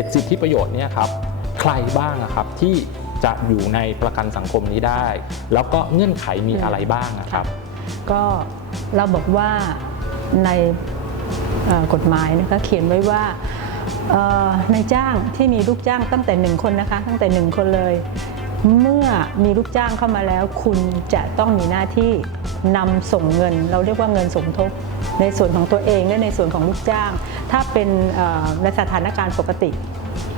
7 สิทธิประโยชน์เนี่ยครับใครบ้างอะครับที่จะอยู่ในประกันสังคมนี้ได้ แล้วก็เงื่อนไขมีอะไรบ้างอะครับ ก็เราบอกว่าในเอ่อกฎหมายนะคะเขียนไว้ว่าเอ่อในจ้างที่มีลูกจ้างตั้งแต่หนึ่งคนนะคะ ตั้งแต่หนึ่งคนเลย เมื่อมีลูกจ้างเข้ามาแล้ว คุณจะต้องมีหน้าที่นำส่งเงิน เราเรียกว่าเงินสมทบ ในส่วนของตัวเองและในส่วนของลูกจ้าง ถ้าเป็นในสถานการณ์ปกติ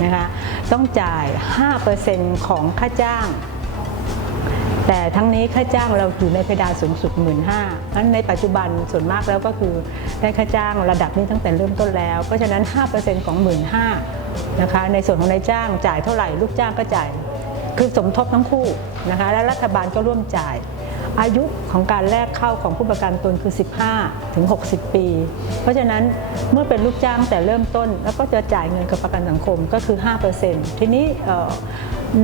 นะคะต้องจ่าย 5%ของค่าจ้าง แต่ทั้งนี้ค่าจ้างเราอยู่ในเพดานสูงสุด 1 5ื่นห้านั้นในปัจจุบันส่วนมากแล้วก็คือได้ค่าจ้างระดับนี้ตั้งแต่เริ่มต้นแล้ว เพราะฉะนั้น 5%ของ 1 5ื่นห้านะคะในส่วนของนายจ้างจ่ายเท่าไหร่ลูกจ้างก็จ่าย คือสมทบทั้งคู่นะคะและรัฐบาลก็ร่วมจ่าย อายุของการแลกเข้าของผู้ประกันตนคือ 15 ถึง 60 ปี เพราะฉะนั้นเมื่อเป็นลูกจ้างแต่เริ่มต้น แล้วก็จะจ่ายเงินกับประกันสังคมก็คือ 5%ทีนี้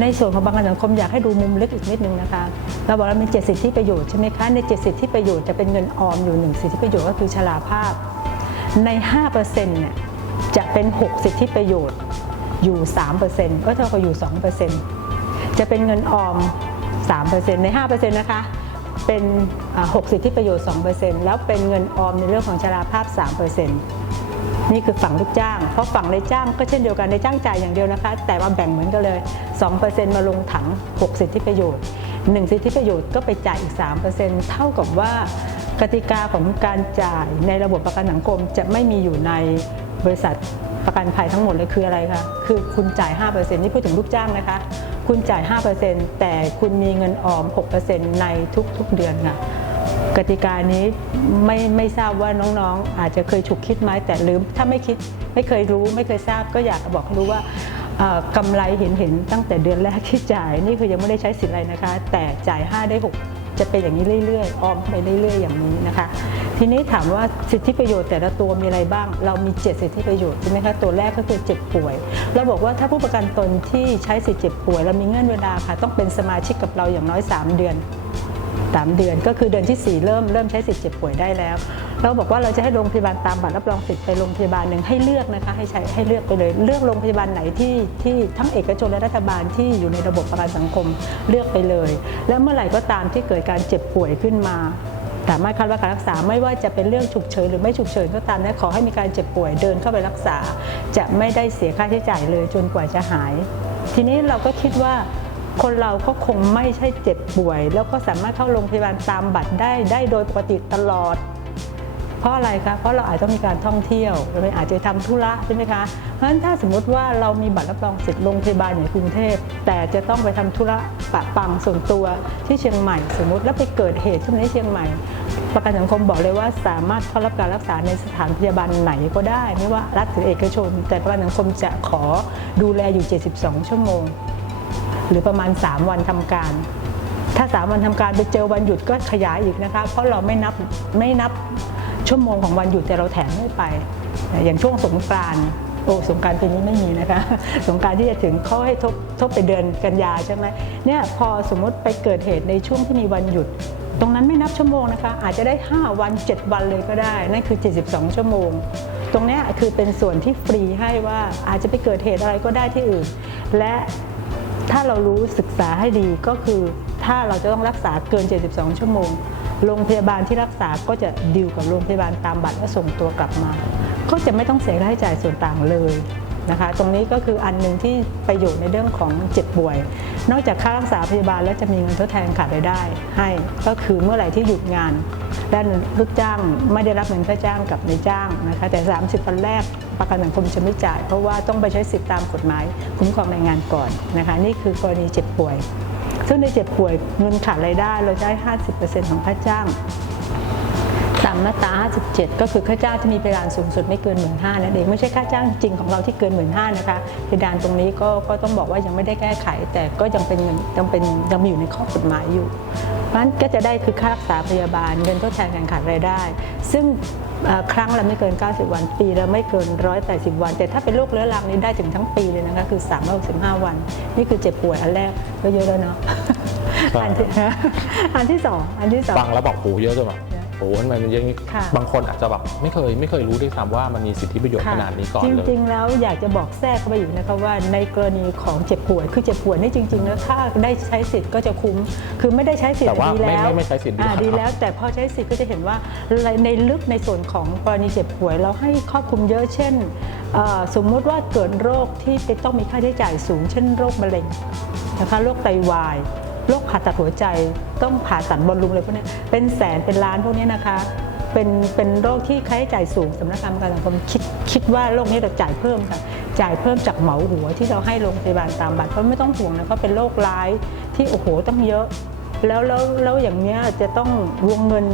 ในส่วนของประกันสังคมอยากให้ดูมุมลึกอีกนิดนึงนะคะเราบอกเรามี 7 สิทธิประโยชน์ใช่ไหมคะ ใน 7 สิทธิประโยชน์จะเป็นเงินออมอยู่ 1 สิทธิประโยชน์ก็คือชราภาพ ใน 5%เนี่ยจะเป็น 6 สิทธิประโยชน์อยู่ 3%ก็เท่ากับอยู่ 2% จะเป็นเงินออม 3%ใน 5%นะคะ เป็น6สิทธิประโยชน์ 2%แล้วเป็นเงินออมในเรื่องของชราภาพ 3%นี่คือฝั่งลูกจ้าง เพราะฝั่งในจ้างก็เช่นเดียวกันในจ้างจ่ายอย่างเดียวนะคะ แต่ว่าแบ่งเหมือนกันเลย 2%มาลงถัง 6 สิทธิประโยชน์ 1 สิทธิประโยชน์ก็ไปจ่ายอีก 3%เท่ากับว่ากติกาของการจ่ายในระบบประกันสังคมจะไม่มีอยู่ในบริษัท ประกันภัยทั้งหมดเลยคืออะไรคะคือคุณจ่าย 5%นี่พูดถึงลูกจ้างนะคะ คุณจ่าย 5%แต่คุณมีเงินออม 6%ในทุกๆเดือนค่ะกติกานี้ไม่ไม่ทราบว่าน้องๆ อาจจะเคยฉุกคิดไหมแต่ลืมถ้าไม่คิดไม่เคยรู้ ไม่เคยทราบก็อยากบอกให้รู้ว่ากำไรเห็นเห็นตั้งแต่เดือนแรกที่จ่าย นี่คือยังไม่ได้ใช้สิทธิ์อะไรนะคะ แต่จ่าย 5 ได้ 6 จะเป็นอย่างนี้เรื่อยๆ ออมไปเรื่อยๆ อย่างนี้นะคะ ทีนี้ถามว่าสิทธิประโยชน์แต่ละตัวมีอะไรบ้าง เรามี 7 สิทธิประโยชน์ใช่ไหมคะตัวแรกก็คือเจ็บป่วย เราบอกว่าถ้าผู้ประกันตนที่ใช้สิทธิเจ็บป่วย เรามีเงื่อนเวลาค่ะต้องเป็นสมาชิกกับเราอย่างน้อย 3 เดือนสามเดือนก็คือเดือนที่ 4 เริ่มเริ่มใช้สิทธิ์เจ็บป่วยได้แล้ว เราบอกว่าเราจะให้โรงพยาบาลตามบัตรรับรองสิทธิ์ไปโรงพยาบาลหนึ่งให้เลือกนะคะให้ใช้ให้เลือกไปเลย เลือกโรงพยาบาลไหนที่ที่ทั้งเอกชนและรัฐบาลที่อยู่ในระบบประกันสังคมเลือกไปเลย และเมื่อไหร่ก็ตามที่เกิดการเจ็บป่วยขึ้นมาสามารถเข้ารับการรักษาไม่ว่าจะเป็นเรื่องฉุกเฉินหรือไม่ฉุกเฉินก็ตามนะขอให้มีการเจ็บป่วยเดินเข้าไปรักษา จะไม่ได้เสียค่าใช้จ่ายเลยจนกว่าจะหาย ทีนี้เราก็คิดว่าคนเราก็คงไม่ใช่เจ็บป่วย แล้วก็สามารถเข้าโรงพยาบาลตามบัตรได้ได้โดยปกติตลอด เพราะอะไรคะเพราะเราอาจจะต้องมีการท่องเที่ยวเราอาจจะทำธุระใช่ไหมคะเพราะฉะนั้นถ้าสมมติว่าเรามีบัตรรับรองสิทธิ์โรงพยาบาลในกรุงเทพแต่จะต้องไปทำธุระปะปังส่วนตัวที่เชียงใหม่ สมมติแล้วไปเกิดเหตุขึ้นในเชียงใหม่ ประกันสังคมบอกเลยว่าสามารถเข้ารับการรักษาในสถานพยาบาลไหนก็ได้ ไม่ว่ารัฐหรือเอกชน แต่ประกันสังคมจะขอดูแลอยู่ 72 ชั่วโมง หรือประมาณ 3 วันทำการถ้า 3 วันทำการไปเจอวันหยุดก็ขยายอีกนะคะ เพราะเราไม่นับไม่นับ ชั่วโมงของวันหยุดแต่เราแถมให้ไป อย่างช่วงสงกรานต์โอ้สงการปีนี้ไม่มีนะคะ สงการที่จะถึงเขาให้ทบทบไปเดือนกันยาใช่ไหมเนี่ยพอสมมติไปเกิดเหตุในช่วงที่มีวันหยุด ตรงนั้นไม่นับชั่วโมงนะคะ อาจจะได้ 5 วัน 7 วันเลยก็ได้ นั่นคือ 72 ชั่วโมง ตรงนี้คือเป็นส่วนที่ฟรีให้ว่าอาจจะไปเกิดเหตุอะไรก็ได้ที่อื่น และถ้าเรารู้ศึกษาให้ดีก็คือถ้าเราจะต้องรักษาเกิน 72 ชั่วโมง โรงพยาบาลที่รักษาก็จะดิวกับโรงพยาบาลตามบัตรและส่งตัวกลับมา ก็จะไม่ต้องเสียค่าใช้จ่ายส่วนต่างเลยนะคะ ตรงนี้ก็คืออันหนึ่งที่ประโยชน์ในเรื่องของเจ็บป่วย นอกจากค่ารักษาพยาบาลแล้วจะมีเงินทดแทนขาดรายได้ ให้ก็คือเมื่อไหร่ที่หยุดงานและลูกจ้างไม่ได้รับเงินค่าจ้างกับนายจ้างนะคะแต่ 30วันแรกประกันสังคมจะไม่จ่าย เพราะว่าต้องไปใช้สิทธิตามกฎหมายคุ้มครองแรงงานก่อนนะคะนี่คือกรณีเจ็บป่วย ซึ่งในเจ็บป่วยเงินขาดรายได้เราได้ 50%ของค่าจ้างตามมาตรา57 ก็คือค่าจ้างที่มีเพดานสูงสุดไม่เกิน 1 5ื่นนั่นเองไม่ใช่ค่าจ้างจริงของเราที่เกิน 1 5ื่นนะคะเพดานตรงนี้ก็ก็ต้องบอกว่ายังไม่ได้แก้ไข แต่ก็ยังเป็นยังเป็นยังมีอยู่ในข้อกฎหมายอยู่ เพราะฉะนั้นก็จะได้คือค่ารักษาพยาบาลเงินทดแทนการขาดรายได้ ซึ่งครั้งละไม่เกิน 90 วัน ปีละไม่เกิน 180 วัน แต่ถ้าเป็นโรคเรื้อรังนี้ได้ถึงทั้งปีเลยนะคะคือ 365 วัน นี่คือเจ็บป่วยอันแรกก็เยอะแล้วเนาะ อันที่อันที่สองอันที่สองฟังแล้วบอกโหเยอะจังวะโอ้โหทำไมมันเยอะอย่างนี้ค่ะบางคนอาจจะแบบไม่เคยไม่เคยรู้ด้วยซ้ำว่ามันมีสิทธิประโยชน์ขนาดนี้ก่อนจเลยริง ๆ แล้วอยากจะบอกแทรกเข้าไปอยู่นะคะว่าในกรณีของเจ็บป่วยคือเจ็บป่วยนี่จริงๆแล้วถ้าได้ใช้สิทธิ์ก็จะคุ้ม คือไม่ได้ใช้สิทธิ์แต่ว่าดีไม่แล้วไม่ไม่ใช้สิทธิ์ดีกว่าอ่าดีแล้ว แต่พอใช้สิทธิ์ก็จะเห็นว่าในลึกในส่วนของกรณีเจ็บป่วยเราให้ครอบคลุมเยอะเช่นเอ่อสมมติว่าเกิดโรคที่ต้องมีค่าใช้จ่ายสูง เช่นโรคมะเร็งนะคะโรคไตวาย โรคผ่าตัดหัวใจต้องผ่าตัดบอลลูนอะไรพวกนี้เป็นแสนเป็นล้านพวกนี้นะคะ เป็นเป็นโรคที่ค่าใช้จ่ายสูงสำนักงานประกันสังคมคิดคิดว่าโรคนี้เราจ่ายเพิ่มค่ะจ่ายเพิ่มจากเหมาหัวที่เราให้โรงพยาบาลตามบัตรเพราะไม่ต้องห่วงนะเขาเป็นโรคร้ายที่โอ้โหต้องเยอะ แล้วแล้วแล้วอย่างเนี้ยจะต้องวงเงิน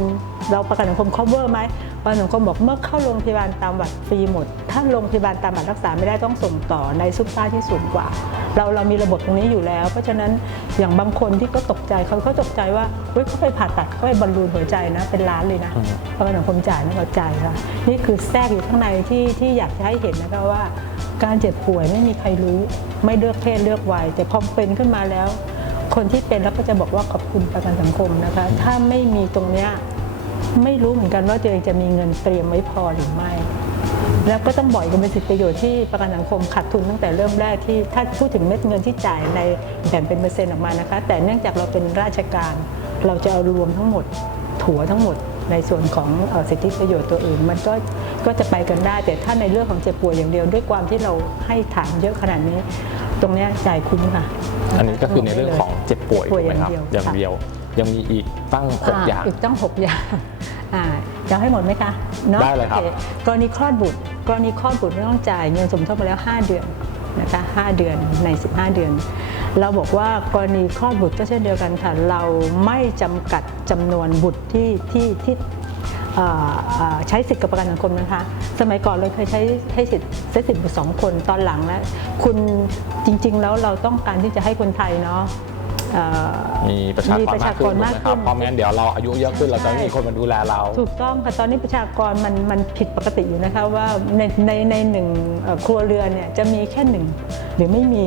เราประกันสังคม cover ไหม ประกันสังคมบอกเมื่อเข้าโรงพยาบาลตามบัตรฟรีหมด ถ้าโรงพยาบาลตามบัตรรักษาไม่ได้ต้องส่งต่อในซุปเปอร์ที่สูงกว่า เราเรามีระบบตรงนี้อยู่แล้ว เพราะฉะนั้นอย่างบางคนที่ก็ตกใจเขาก็ตกใจว่าเฮ้ยเขาไปผ่าตัดเขาไปบอลลูนหัวใจนะเป็นล้านเลยนะอืมประกันสังคมจ่ายไม่พอจ่ายค่ะนี่คือแทรกอยู่ข้างในที่ที่อยากจะให้เห็นนะคะว่า การเจ็บป่วยไม่มีใครรู้ ไม่เลือกเพศเลือกวัยแต่พอเป็นขึ้นมาแล้ว คนที่เป็นแล้วก็จะบอกว่าขอบคุณประกันสังคมนะคะ ถ้าไม่มีตรงเนี้ย ไม่รู้เหมือนกันว่าตัวเองจะมีเงินเตรียมไว้พอหรือไม่ แล้วก็ต้องบ่อยกันเป็นสิทธิประโยชน์ที่ประกันสังคมขาดทุนตั้งแต่เริ่มแรกที่ถ้าพูดถึงเม็ดเงินที่จ่ายในแบ่งเป็นเปอร์เซ็นต์ออกมานะคะ แต่เนื่องจากเราเป็นราชการ เราจะเอารวมทั้งหมดถัวทั้งหมดในส่วนของเอ่อสิทธิประโยชน์ตัวอื่นมันก็ก็จะไปกันได้ แต่ถ้าในเรื่องของเจ็บป่วยอย่างเดียวด้วยความที่เราให้ฐานเยอะขนาดนี้ ตรงเนี้ยจ่ายคุ้มค่ะ อันนี้ก็คือในเรื่องของเจ็บป่วยป่ถูวยกไหมครับออย่าย่างงเดีเดียยวว ยังมีอีกตั้งหกอย่าง อีกตั้ง 6 อย่างอ่าจะเอาให้หมดไหมคะนาะได้เลยครับโอกรณีคลอดบุตร กรณีคลอดบุตรไม่ต้องจ่ายเงินสมทบไปแล้ว 5 เดือนนะคะ5เดือนใน 15 เดือน เราบอกว่ากรณีคลอดบุตรก็เช่นเดียวกันค่ะ เราไม่จำกัดจำนวนบุตรที่ที่ที่เอ่อเอ่อใช้สิทธิ์กับประกันสังคมนะคะ สมัยก่อนเราเคยใช้ให้สิทธิ์ใช้สิทธิ์บุตรสองคนตอนหลังแล้วคุณจริง ๆ แล้วเราต้องการที่จะให้คนไทยเนาะ เอ่อ มีประชากรมีประมาชากกขึ้รนมากนะคขึ้รับนเพราะไม่งั้นเดี๋ยวเราอายุเยอะขึ้นเราจะไม่มีคนมาดูแลเรา ถูกต้องค่ะตอนนี้ประชากรมันมันผิดปกติอยู่นะคะว่าในในในหนึ่งเอ่อครัวเรือนเนี่ยจะมีแค่หนึ่งหรือไม่มี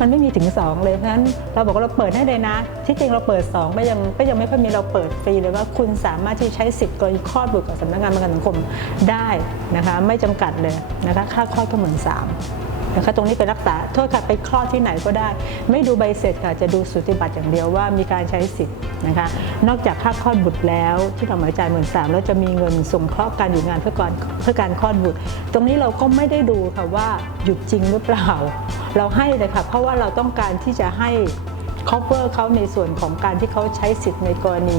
มันไม่มีถึง2เลยเพราะฉะนั้นเราบอกว่าเราเปิดให้เลยนะ ที่จริงเราเปิด2ก็ยังก็ยังไม่ค่อยมีเราเปิดฟรีเลยว่าคุณสามารถที่ใช้สิทธิ์กรณีคลอดบุตรกับสำนักงานประกันสังคมได้นะคะไม่จำกัดเลยนะคะค่าคลอดก็เหมือนสาม นะคะตรงนี้ไปรักษาโทษค่ะไปคลอดที่ไหนก็ได้ ไม่ดูใบเสร็จค่ะจะดูสุติบัตรอย่างเดียวว่ามีการใช้สิทธิ์นะคะนอกจากค่าคลอดบุตรแล้วที่เราหมายจ่ายหมื่นสามแล้วจะมีเงินสงเคราะห์การอยู่งานเพื่อการเพื่อการคลอดบุตร ตรงนี้เราก็ไม่ได้ดูค่ะว่าหยุดจริงหรือเปล่า เราให้เลยค่ะเพราะว่าเราต้องการที่จะให้ cover เขาในส่วนของการที่เขาใช้สิทธิ์ในกรณี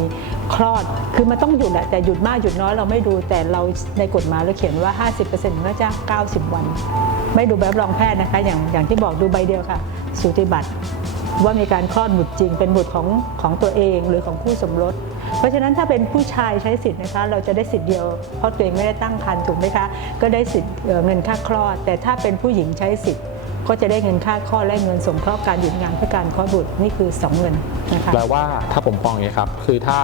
คลอด คือมันต้องหยุดแหละแต่หยุดมากหยุดน้อยเราไม่ดูแต่เราในกฎหมายเราเขียนว่า 50%ของค่าจ้าง90 วัน ไม่ดูใบบรองแพทย์นะคะอย่างอย่างที่บอกดูใบเดียวค่ะ สูติบัตรว่ามีการคลอดบุตรจริงเป็นบุตรของของตัวเองหรือของคู่สมรส เพราะฉะนั้นถ้าเป็นผู้ชายใช้สิทธิ์นะคะ เราจะได้สิทธิ์เดียว เพราะตัวเองไม่ได้ตั้งครรภ์ถูกไหมคะ ก็ได้สิทธิ์เอ่อเงินค่าคลอด แต่ถ้าเป็นผู้หญิงใช้สิทธิ์ ก็จะได้เงินค่าคลอดและเงินสงเคราะห์การหยุดงานเพื่อการคลอดบุตรนี่คือสองเงินนะคะแปลว่าถ้าผมมองอย่างนี้ครับคือถ้า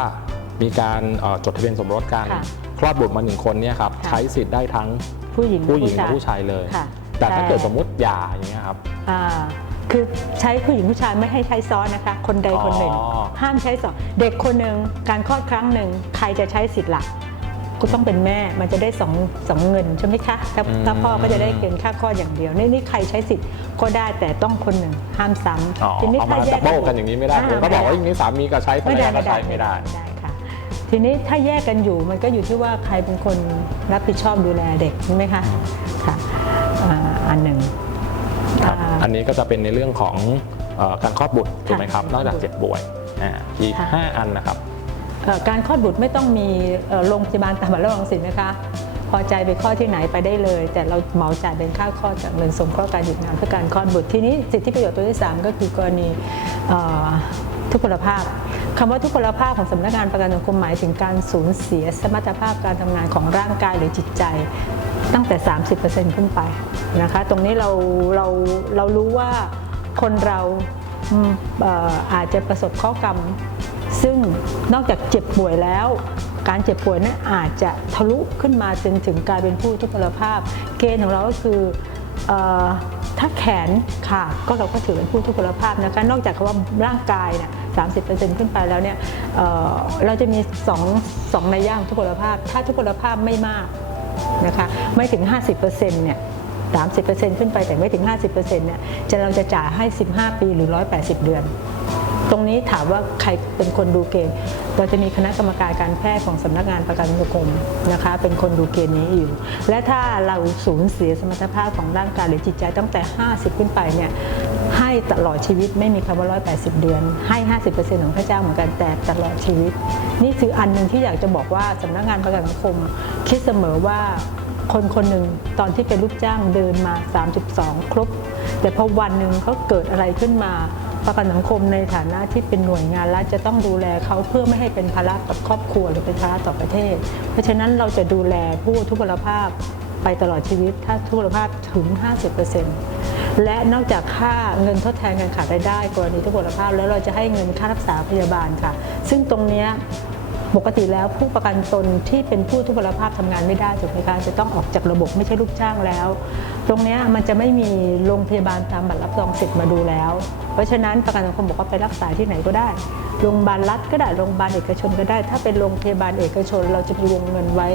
มีการเอ่อจดทะเบียนสมรสกันค่ะคลอดบุตรมาหนึ่งคนเนี่ยครับค่ะใช้สิทธิ์ได้ทั้งผู้หญิงผู้หญิงชาและยผู้ชายเลยค่ะแต่ถ้าแต่เกิดสมมติหย่าอย่างเงี้ยครับอ่าคือใช้ผู้หญิงผู้ชายไม่ให้ใช้ซ้อนนะคะ คนใดคนหนึ่งอ๋อห้ามใช้สองเด็กคนหนึ่งการคลอดครั้งหนึ่งใครจะใช้สิทธิ์หลัก ก็ต้องเป็นแม่มันจะได้สองสองเงินใช่ไหมคะถ้าถ้าพ่อก็จะได้เกินค่าคลอดอย่างเดียวนี่นี่ใครใช้สิทธิ์ก็ได้แต่ต้องคนหนึ่งห้ามซ้อ๋อำทีนี้เอาถ้ามาแยดักบเบิลกันอย่างนี้ไม่ได้ผมก็บอกว่าอย่างนี้สามีก็ใช้ภรรไม่ได้ยาก็ไม่ได้ใช้ไม่ได้ ไม่ได้ค่ะ ทีนี้ถ้าแยกกันอยู่มันก็อยู่ที่ว่าใครเป็นคนรับผิดชอบดูแลเด็กใช่ไหมคะค่ะอ่าอันหนึ่งครับอ่า อันนี้ก็จะเป็นในเรื่องของเอ่อการคลอดบุตรถูกไหมครับ ค่ะนอกจากเจ็บป่วยอ่าอีก ค่ะห้าอันนะครับเอ่อ การคลอดบุตรไม่ต้องมีโรงพยาบาลตามบัตรรับรองสิทธิ์นะคะ พอใจไปคลอดที่ไหนไปได้เลย แต่เราเหมาจ่ายเป็นค่าคลอดจากเงินสงเคราะห์การหยุดงานเพื่อการคลอดบุตรทีนี้สิทธิประโยชน์ตัวที่ 3 ก็คือกรณีทุพพลภาพคำว่าทุพพลภาพของสำนักงานประกันสังคมหมายถึงการสูญเสียสมรรถภาพการทำงานของร่างกายหรือจิตใจตั้งแต่ 30%ขึ้นไปนะคะ ตรงนี้เราเราเรารู้ว่าคนเราอาจจะประสบข้อกรรม ซึ่งนอกจากเจ็บป่วยแล้ว การเจ็บป่วยนั้นอาจจะทะลุขึ้นมาจนถึงกลายเป็นผู้ทุพพลภาพ เกณฑ์ของเราก็คืออถ้าแขนขาดก็เราก็ถือเป็นผู้ทุพพลภาพนะคะนอกจากคำว่าร่างกายเนี่ยสาขึ้นไปแล้วเนี่ยเเราจะมี2องสองในยย่างทุพพลภาพ ถ้าทุพพลภาพไม่มากนะคะไม่ถึง 50%เนี่ย30%ขึ้นไปแต่ไม่ถึง 50%เนี่ยจะเราจะจ่ายให้ 15 ปีหรือ 180 เดือน ตรงนี้ถามว่าใครเป็นคนดูเกณฑ์เราจะมีคณะกรรมการการแพทย์ของสำนักงานประกันสังคมนะคะ เป็นคนดูเกณฑ์นี้อยู่ และถ้าเราสูญเสียสมรรถภาพของร่างกายหรือจิตใจตั้งแต่ 50 ขึ้นไปเนี่ยให้ตลอดชีวิตไม่มีคำว่า 180 เดือน ให้ 50%ของค่าจ้างเหมือนกันแต่ตลอดชีวิต นี่คืออันหนึ่งที่อยากจะบอกว่าสำนักงานประกันสังคม คิดเสมอว่าคนคนหนึ่งตอนที่เป็นลูกจ้างเดินมา 32 ครบ แต่พอวันหนึ่งเขาเกิดอะไรขึ้นมา ประกันสังคมในฐานะที่เป็นหน่วยงานรัฐจะต้องดูแลเขาเพื่อไม่ให้เป็นภาระกับครอบครัวหรือเป็นภาระต่อประเทศ เพราะฉะนั้นเราจะดูแลผู้ทุพพลภาพไปตลอดชีวิต ถ้าทุพพลภาพถึง 50%และนอกจากค่าเงินทดแทนการขาดรายได้กรณีทุพพลภาพ แล้วเราจะให้เงินค่ารักษาพยาบาลค่ะ ซึ่งตรงนี้ ปกติแล้วผู้ประกันตนที่เป็นผู้ทุพพลภาพทำงานไม่ได้ถูกไหมคะจะต้องออกจากระบบไม่ใช่ลูกจ้างแล้ว ตรงนี้มันจะไม่มีโรงพยาบาลตามบัตรรับรองสิทธิ์มาดูแล้ว เพราะฉะนั้นประกันสังคมบอกว่าไปรักษาที่ไหนก็ได้โรงพยาบาลรัฐก็ได้โรงพยาบาลเอกชนก็ได้ ถ้าเป็นโรงพยาบาลเอกชน เราจะมีวงเงินไว้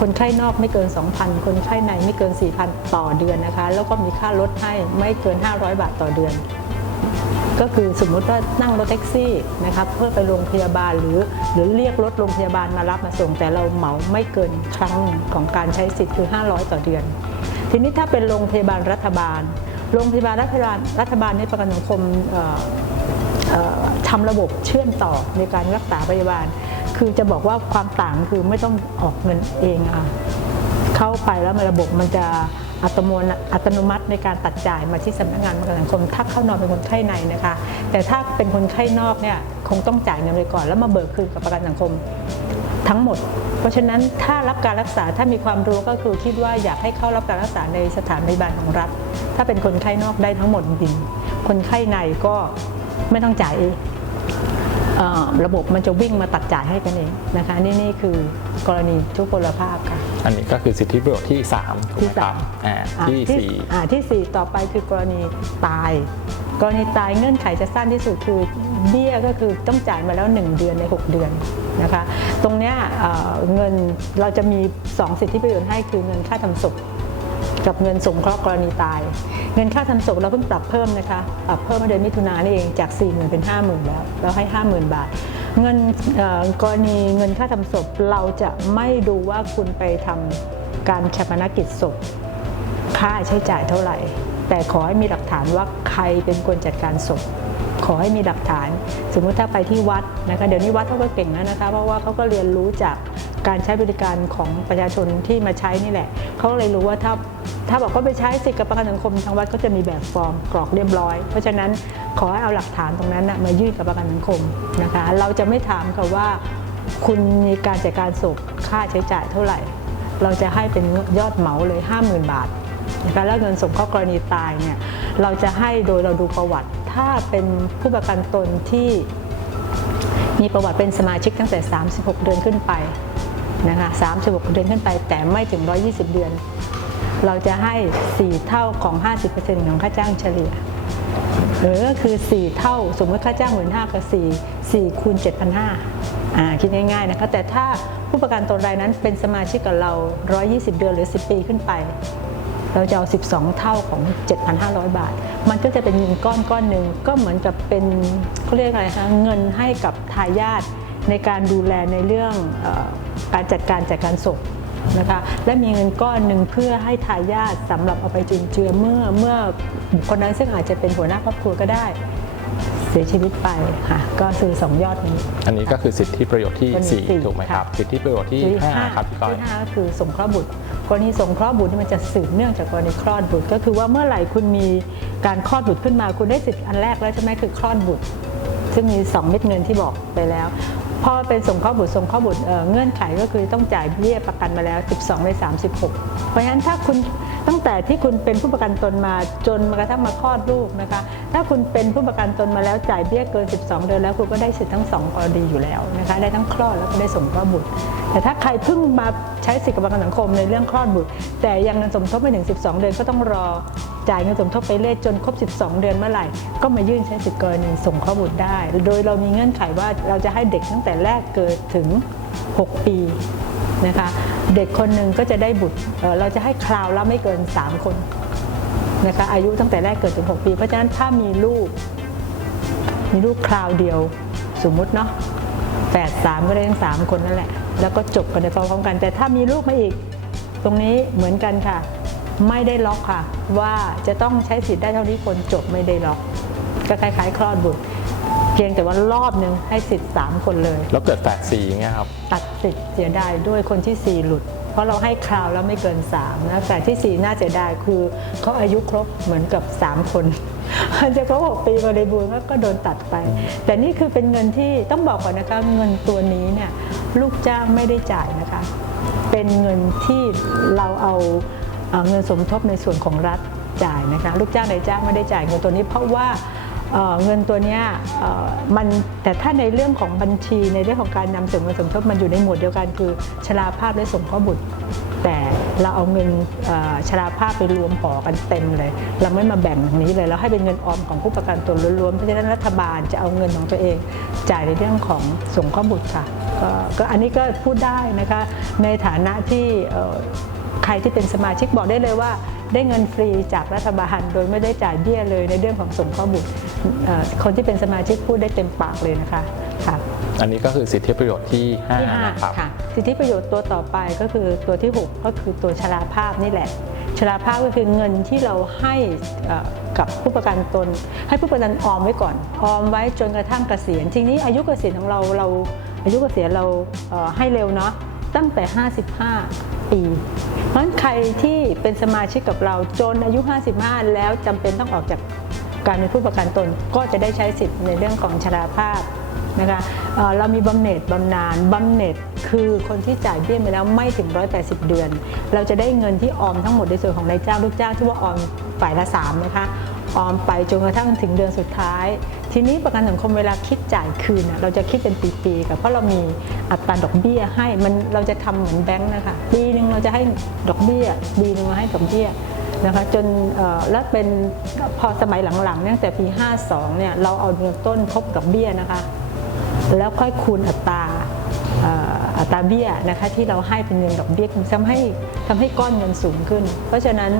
คนไข้นอกไม่เกิน 2,000 คนไข้ในไม่เกิน 4,000 ต่อเดือนนะคะ แล้วก็มีค่ารถให้ไม่เกิน 500 บาทต่อเดือน ก็คือสมมุติว่านั่งรถแท็กซี่นะครับเพื่อไปโรงพยาบาลหรือ หรือเรียกรถโรงพยาบาลมารับมาส่งแต่เราเหมาไม่เกินครั้งของการใช้สิทธิ์คือ 500 ต่อเดือน ทีนี้ถ้าเป็นโรงพยาบาลรัฐบาล โรงพยาบาลรัฐบาลรัฐบาลในประกันสังคมทำระบบเชื่อมต่อในการรักษาพยาบาล คือจะบอกว่าความต่างคือไม่ต้องออกเงินเองอะค่ะเข้าไปแล้วมันระบบมันจะ อัตโมัติอัตโนมัติในการตัดจ่ายมาที่สำนักงานประกันสังคมถ้าเข้านอนเป็นคนไข้ในนะคะ แต่ถ้าเป็นคนไข้นอกเนี่ยคงต้องจ่ายเงินไปก่อน แล้วมาเบิกคืนกับประกันสังคมทั้งหมด เพราะฉะนั้นถ้ารับการรักษาถ้ามีความรู้ก็คือคิดว่าอยากให้เข้ารับการรักษาในสถานพยาบาลของรัฐ ถ้าเป็นคนไข้นอกได้ทั้งหมดจริงคนไข้ในก็ไม่ต้องจ่ายเองระบบมันจะวิ่งมาตัดจ่ายให้กันเองนะคะนี่นี่คือกรณีทุพพลภาพค่ะ อันนี้ก็คือสิทธิประโยชน์ที่3ถูกไหมครับที่สามอ่าอ่าที่อ่าที่สี่ต่อไปคือกรณีตาย กรณีตายเงื่อนไขจะสั้นที่สุดคือเบี้ยก็คือต้องจ่ายมาแล้ว 1 เดือนใน 6 เดือนนะคะ ตรงเนี้ยเอ่อเงินเราจะมี 2 สิทธิประโยชน์ให้คือเงินค่าทำศพกับเงินสงเคราะห์กรณีตาย เงินค่าทำศพเราเพิ่งปรับเพิ่มนะคะปรับเพิ่มมาเดือนมิถุนายนนี่เองจาก 4 0,000เป็น 50,000 แล้วเราให้ 50,000 บาท เงินกรณีเงินค่าทำศพเราจะไม่ดูว่าคุณไปทำการชปนกิจศพ ค่าใช้จ่ายเท่าไหร่ แต่ขอให้มีหลักฐานว่าใครเป็นคนจัดการศพ ขอให้มีหลักฐาน สมมุติถ้าไปที่วัดนะคะเดี๋ยวนี้วัดเขาก็เก่งแล้วนะคะเพราะว่าเขาก็เรียนรู้จากการใช้บริการของประชาชนที่มาใช้นี่แหละเขาก็เลยรู้ว่าถ้า ถ้าบอกว่าไปใช้สิทธิกับประกันสังคมทางวัดก็จะมีแบบฟอร์มกรอกเรียบร้อย เพราะฉะนั้นขอให้เอาหลักฐานตรงนั้นนะมายื่นกับประกันสังคมนะคะ เราจะไม่ถามค่ะว่า คุณมีการจัดการศพค่าใช้จ่ายเท่าไหร่ เราจะให้เป็นยอดเหมาเลย 50,000 บาทนะคะแล้วเงินสงเครากรณีตายเนี่ยเราจะให้โดยเราดูประวัติ ถ้าเป็นผู้ประกันตนที่มีประวัติเป็นสมาชิกตั้งแต่ 36 เดือนขึ้นไปนะคะ36 เดือนขึ้นไปแต่ไม่ถึง 120 เดือน เราจะให้ 4 เท่าของ 50%ของค่าจ้างเฉลี่ย หรือก็คือ 4 เท่าสมมติค่าจ้างหมื่นห้ากับ4 4คูณ7,500อ่าคิดง่ายๆนะคะแต่ถ้าผู้ประกันตนรายนั้นเป็นสมาชิกกับเรา 120 เดือนหรือ 10 ปีขึ้นไป เราจะเอา 12 เท่าของ 7,500 บาท มันก็จะเป็นเงินก้อนก้อนหนึ่งก็เหมือนกับเป็นเขาเรียกอะไรคะเงินให้กับทายาทในการดูแลในเรื่องอการจัดการจัดการศพ นะคะและมีเงินก้อนหนึ่งเพื่อให้ทายาทสำหรับเอาไปจุนเจือเมื่อเมื่อบุคคลนั้นซึ่งอาจจะเป็นหัวหน้าครอบครัวก็ได้ เสียชีวิตไปค่ะก็คือสองยอดนี้ อันนี้ก็คือสิทธิประโยชน์ที่อันนี้สี่4ถูกไหมครับค่ะสิทธิประโยชน์ที่ ที่ห้า5 ครับพี่ก้อย ที่ห้าก็คือสงเคราะห์บุตร กรณีสงเคราะห์บุตรนี่มันจะสืบเนื่องจากกรณีคลอดบุตร ก็คือว่าเมื่อไหร่คุณมีการคลอดบุตรขึ้นมา คุณได้สิทธิ์อันแรกแล้วใช่ไหมคือคลอดบุตร ซึ่งมี 2 เม็ดเงินที่บอกไปแล้ว พอเป็นสงเคราะห์บุตรสงเคราะห์บุตรเเงื่อนไขก็คือต้องจ่ายเบี้ยประกันมาแล้ว 12ใน36 เพราะฉะนั้นถ้าคุณตั้งแต่ที่คุณเป็นผู้ประกันตนมาจนกระทั่งมาคลอดลูกนะคะ ถ้าคุณเป็นผู้ประกันตนมาแล้วจ่ายเบี้ยเกิน 12 เดือนแล้วคุณก็ได้สิทธิ์ทั้งสองกรณีอยู่แล้วนะคะ ได้ทั้งคลอดแล้วก็ได้สมรสบุตร แต่ถ้าใครเพิ่งมาใช้สิทธิประกันสังคมในเรื่องคลอดบุตร แต่ยังเงินสมทบไม่ถึง 12 เดือนก็ต้องรอจ่ายเงินสมทบไปเรื่อยจนครบ 12 เดือนเมื่อไหร่ ก็มายื่นใช้สิทธิกรณีส่งข้อบุตรได้ โดยเรามีเงื่อนไขว่าเราจะให้เด็กตั้งแต่แรกเกิดถึง 6 ปีนะคะเด็กคนหนึ่งก็จะได้บุตรเอ่อเราจะให้คราวละไม่เกิน 3 คนนะคะอายุตั้งแต่แรกเกิดถึง 6 ปี เพราะฉะนั้นถ้ามีลูก มีลูกคราวเดียว สมมุติเนาะแฝดสามก็ได้ทั้งสามคนนั่นแหละ แล้วก็จบกันในพร้อมๆกัน แต่ถ้ามีลูกมาอีก ตรงนี้เหมือนกันค่ะ ไม่ได้ล็อกค่ะ ว่าจะต้องใช้สิทธิ์ได้เท่านี้คนจบไม่ได้ล็อกก็คล้ายๆ คลอดบุตร เพียงแต่ว่ารอบหนึ่งให้สิทธิ์สามคนเลย แล้วเกิดแฝดสีอย่างเงี้ยครับตัดสิทธิ์เสียดายด้วยคนที่4หลุด เพราะเราให้คราวแล้วไม่เกิน3นะแต่ที่4น่าเสียดายคือเขาอายุครบเหมือนกับ 3 คน จะครบ6ปีบริบูรณ์ก็ก็โดนตัดไป แต่นี่คือเป็นเงินที่ต้องบอกก่อนนะคะเงินตัวนี้เนี่ยลูกจ้างไม่ได้จ่ายนะคะ เป็นเงินที่เราเอาเอ่อเงินสมทบในส่วนของรัฐจ่ายนะคะ ลูกจ้างนายจ้างไม่ได้จ่ายเงินตัวนี้เพราะว่า เงินตัวนี้มันแต่ถ้าในเรื่องของบัญชีในเรื่องของการนำส่งเงินสมทบมันอยู่ในหมวดเดียวกันคือชราภาพและสมข้อบุตร แต่เราเอาเงินชราภาพไปรวมห่อกันเต็มเลย เราไม่มาแบ่งตรงนี้เลยเราให้เป็นเงินออมของผู้ประกันตนล้วนๆเพราะฉะนั้นรัฐบาลจะเอาเงินของตัวเอง จ่ายในเรื่องของส่งข้อบุตรค่ะก็อันนี้ก็พูดได้นะคะในฐานะที่ ใครที่เป็นสมาชิกบอกได้เลยว่า ได้เงินฟรีจากรัฐบาลโดยไม่ได้จ่ายเบี้ยเลยในเรื่องของสมข้อบุตรเอ่อคนที่เป็นสมาชิกพูดได้เต็มปากเลยนะคะค่ะอันนี้ก็คือสิทธิประโยชน์ที่ที่5ห้านะครับค่ะสิทธิประโยชน์ตัวต่อไปก็คือตัวที่ 6 ก็คือตัวชราภาพนี่แหละชราภาพก็คือเงินที่เราให้เอ่อกับผู้ประกันตน ให้ผู้ประกันออมไว้ก่อน ออมไว้จนกระทั่งเกษียณทีนี้อายุเกษียณของเราเราอายุเกษียณเราเอ่อให้เร็วเนาะตั้งแต่ 55 ปี เพราะฉะนั้นใครที่เป็นสมาชิกกับเราจนอายุ 55 แล้วจำเป็นต้องออกจากการเป็นผู้ประกันตนก็จะได้ใช้สิทธิ์ในเรื่องของชราภาพนะคะเเรามีบำเหน็จบำนาญบำเหน็จคือคนที่จ่ายเบี้ยไปแล้วไม่ถึง 180 เดือน เราจะได้เงินที่ออมทั้งหมดในส่วนของนายจ้างลูกจ้างที่ว่าออมฝ่ายละ3นะคะออมไปจนกระทั่งถึงเดือนสุดท้าย ทีนี้ประกันสังคมเวลาคิดจ่ายคืนน่ะเราจะคิดเป็นปีๆค่ะเพราะเรามีอัตราดอกเบี้ยให้มันเราจะทำเหมือนแบงค์นะคะปีหนึ่งเราจะให้ดอกเบี้ยปีหนึ่งเราให้ดอกเบี้ยนะคะจนแล้วเป็นพอสมัยหลังๆเนี่ยตั้งแต่ปี 52เนี่ยเราเอาเงินต้นทบกับเบี้ยนะคะ แล้วค่อยคูณอัตราอัตราเบี้ยนะคะที่เราให้เป็นเงินดอกเบี้ยทำให้ทำให้ก้อนเงินสูงขึ้น เพราะฉะนั้น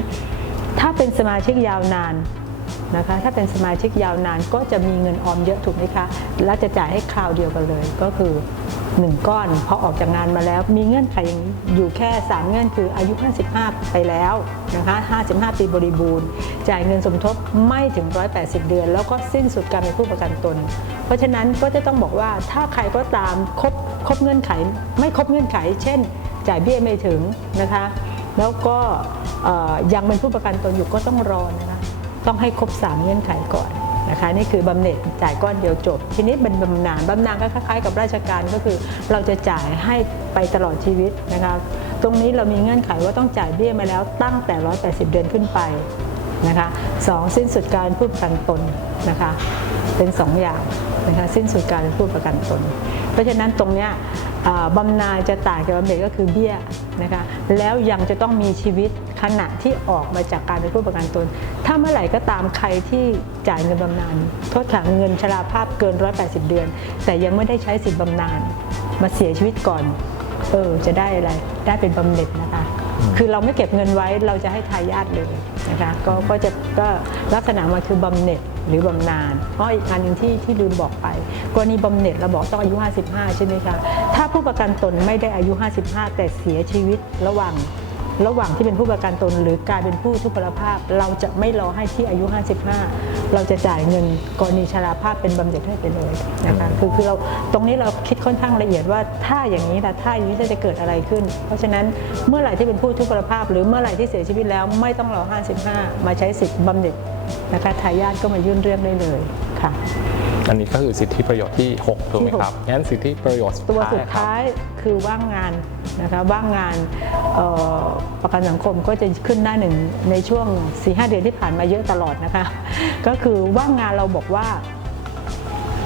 ถ้าเป็นสมาชิกยาวนาน นะคะถ้าเป็นสมาชิกยาวนานก็จะมีเงินออมเยอะถูกไหมคะแล้วจะจ่ายให้คราวเดียวกันเลยก็คือ 1 ก้อนพอออกจากงานมาแล้ว มีเงื่อนไขอยู่แค่ 3 เงื่อนคืออายุ 55 ไปแล้วนะคะ55 ปีบริบูรณ์ จ่ายเงินสมทบไม่ถึง 180 เดือน แล้วก็สิ้นสุดการเป็นผู้ประกันตน เพราะฉะนั้นก็จะต้องบอกว่าถ้าใครก็ตามครบครบเงื่อนไข ไม่ครบเงื่อนไข เช่น จ่ายเบี้ยไม่ถึงนะคะแล้วก็ยังเป็นผู้ประกันตนอยู่ก็ต้องรอนะคะ ต้องให้ครบ 3 เงื่อนไขก่อนนะคะนี่คือบำเหน็จจ่ายก้อนเดียวจบ ทีนี้เป็นบำนาญบำนาญก็คล้ายๆ กับราชการก็คือ เราจะจ่ายให้ไปตลอดชีวิตนะคะตรงนี้เรามีเงื่อนไขว่าต้องจ่ายเบี้ยมาแล้วตั้งแต่ 180 เดือนขึ้นไปนะคะสองสิ้นสุดการผู้ประกันตนนะคะ เป็น 2 อย่างนะคะสิ้นสุดการผู้ประกันตน เพราะฉะนั้นตรงเนี้ยบำนาญจะต่างกับบำเหน็จก็คือเบี้ยนะคะแล้วยังจะต้องมีชีวิตขณะที่ออกมาจากการเป็นผู้ประกันตน ถ้าเมื่อไหร่ก็ตามใครที่จ่ายเงินบำนาญโทษขังเงินชราภาพเกิน 180 เดือน แต่ยังไม่ได้ใช้สิทธิบำนาญมาเสียชีวิตก่อนเออจะได้อะไรได้เป็นบำเหน็จนะคะคือเราไม่เก็บเงินไว้เราจะให้ทายาทเลยนะคะก็ก็จะก็ลักษณะมันคือบำเหน็จ หรือบำนาญเพราะอีกอันหนึ่งที่ที่ลืมบอกไป กรณีบำเหน็จเราบอกต้องอายุ 55 ใช่ไหมคะ ถ้าผู้ประกันตนไม่ได้อายุ 55 แต่เสียชีวิตระหว่าง ระหว่างที่เป็นผู้ประกันตน หรือกลายเป็นผู้ทุพพลภาพ เราจะไม่รอให้ที่อายุ 55 เราจะจ่ายเงินกรณีชราภาพเป็นบำเหน็จให้ไปเลยนะคะคือคือเราตรงนี้เราคิดค่อนข้างละเอียดว่าถ้าอย่างนี้ละถ้าอย่างนี้จะเกิดอะไรขึ้น เพราะฉะนั้นเมื่อไหร่ที่เป็นผู้ทุพพลภาพ หรือเมื่อไหร่ที่เสียชีวิตแล้วไม่ต้องรอ 55 มาใช้สิทธิ์บำเหน็จนะคะทายาทก็มายื่นเรื่องได้เลยค่ะ อันนี้ก็คือสิทธิประโยชน์ที่ 6 ถูกไหมที่หกครับงั้นสิทธิประโยชน์สุดตัวท้ายสุดครับท้ายคือว่างงานนะคะว่างงานประกันสังคมก็จะขึ้นหน้าหนึ่งในช่วง 4-5 เดือนที่ผ่านมาเยอะตลอดนะคะ ก็คือว่างงานเราบอกว่า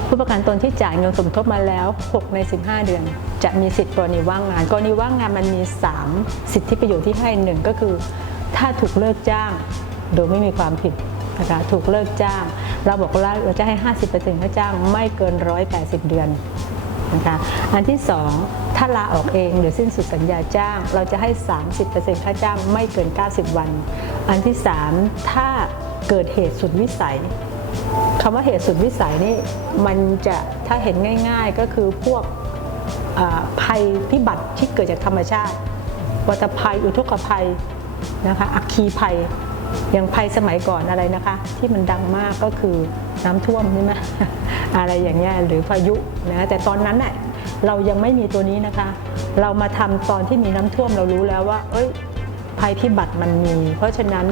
ผู้ประกันตนที่จ่ายเงินสมทบมาแล้ว 6 ใน 15 เดือน จะมีสิทธิ์กรณีว่างงานกรณีว่างงานมันมี 3 สิทธิประโยชน์ที่ให้หนึ่งก็คือ ถ้าถูกเลิกจ้างโดยไม่มีความผิดนะคะถูกเลิกจ้าง เราบอกว่าเราจะให้ 50%ค่าจ้างไม่เกิน 180 เดือน นะคะอันที่ 2 ถ้าลาออกเองหรือสิ้นสุดสัญญาจ้าง เราจะให้ 30%ค่าจ้างไม่เกิน 90 วัน อันที่ 3 ถ้าเกิดเหตุสุดวิสัยคำว่าเหตุสุดวิสัยนี่มันจะถ้าเห็นง่าย ๆก็คือพวกภัยพิบัติที่เกิดจากธรรมชาติวัตภัยอุทกภัยนะคะอัคคีภัยอย่างภัยสมัยก่อนอะไรนะคะ ที่มันดังมากก็คือน้ำท่วมใช่ไหม อะไรอย่างเงี้ยหรือพายุนะแต่ตอนนั้นน่ะเรายังไม่มีตัวนี้นะคะ เรามาทำตอนที่มีน้ำท่วมเรารู้แล้วว่า เอ้ยภัยพิบัติมันมี เพราะฉะนั้น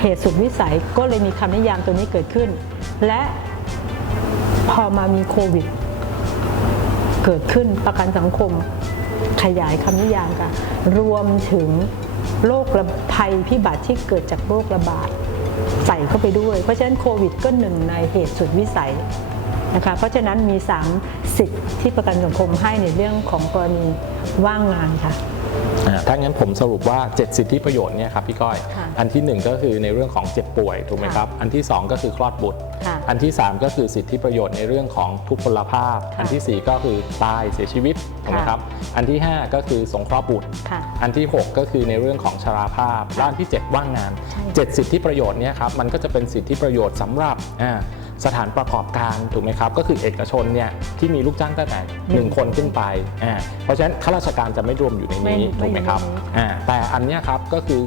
เหตุสุดวิสัยก็เลยมีคำนิยามตัวนี้เกิดขึ้น และพอมามีโควิด เกิดขึ้นประกันสังคมขยายคำนิยามค่ะ รวมถึงโรคระภัยพิบัติที่เกิดจากโรคระบาดใส่เข้าไปด้วย เพราะฉะนั้นโควิดก็หนึ่งในเหตุสุดวิสัย นะคะเพราะฉะนั้นมี 3 สิทธิ์ที่ประกันสังคมให้ในเรื่องของกรณีว่างงานค่ะอ่าถ้างั้นผมสรุปว่า 7 สิทธิประโยชน์เนี่ยครับพี่ก้อย ค่ะอันที่1 ก็คือในเรื่องของเจ็บป่วยถูกไหมค่ะครับ อันที่ 2 ก็คือคลอดบุตร ค่ะอันที่ 3 ก็คือสิทธิประโยชน์ในเรื่องของทุพพลภาพ ค่ะอันทีสี่ 4 ก็คือตายเสียชีวิตถูกไหมค่ะครับ อันที่ 5 ก็คือสงเคราะห์บุตร ค่ะอันที่ 6 ก็คือในเรื่องของชราภาพและอันที่ 7 ว่างงาน ใช่ 7 สิทธิประโยชน์เนี่ยครับมันก็จะเป็นสิทธิประโยชน์สำหรับอ่า สถานประกอบการถูกไหมครับ ก็คือเอกชนเนี่ยที่มีลูกจ้างตั้งแต่หนึ่งคนขึ้นไปอ่าเพราะฉะนั้นข้าราชการจะไม่รวมอยู่ในนี้ไม่ถูกไหมครับไม่อยู่ในนี้อ่าแต่อันเนี้ยครับก็คือ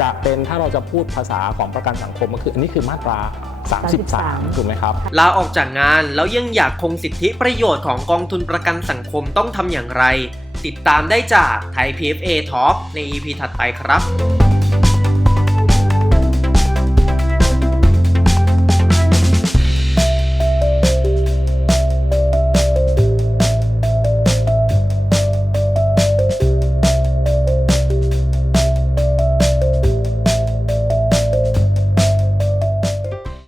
จะเป็นถ้าเราจะพูดภาษาของประกันสังคมก็คืออันนี้คือมาตรา 33 ถูกไหมครับ ลาออกจากงานแล้วยังอยากคงสิทธิประโยชน์ของกองทุนประกันสังคมต้องทำอย่างไร ติดตามได้จากไทย PFA Talk ใน EP ถัดไปครับ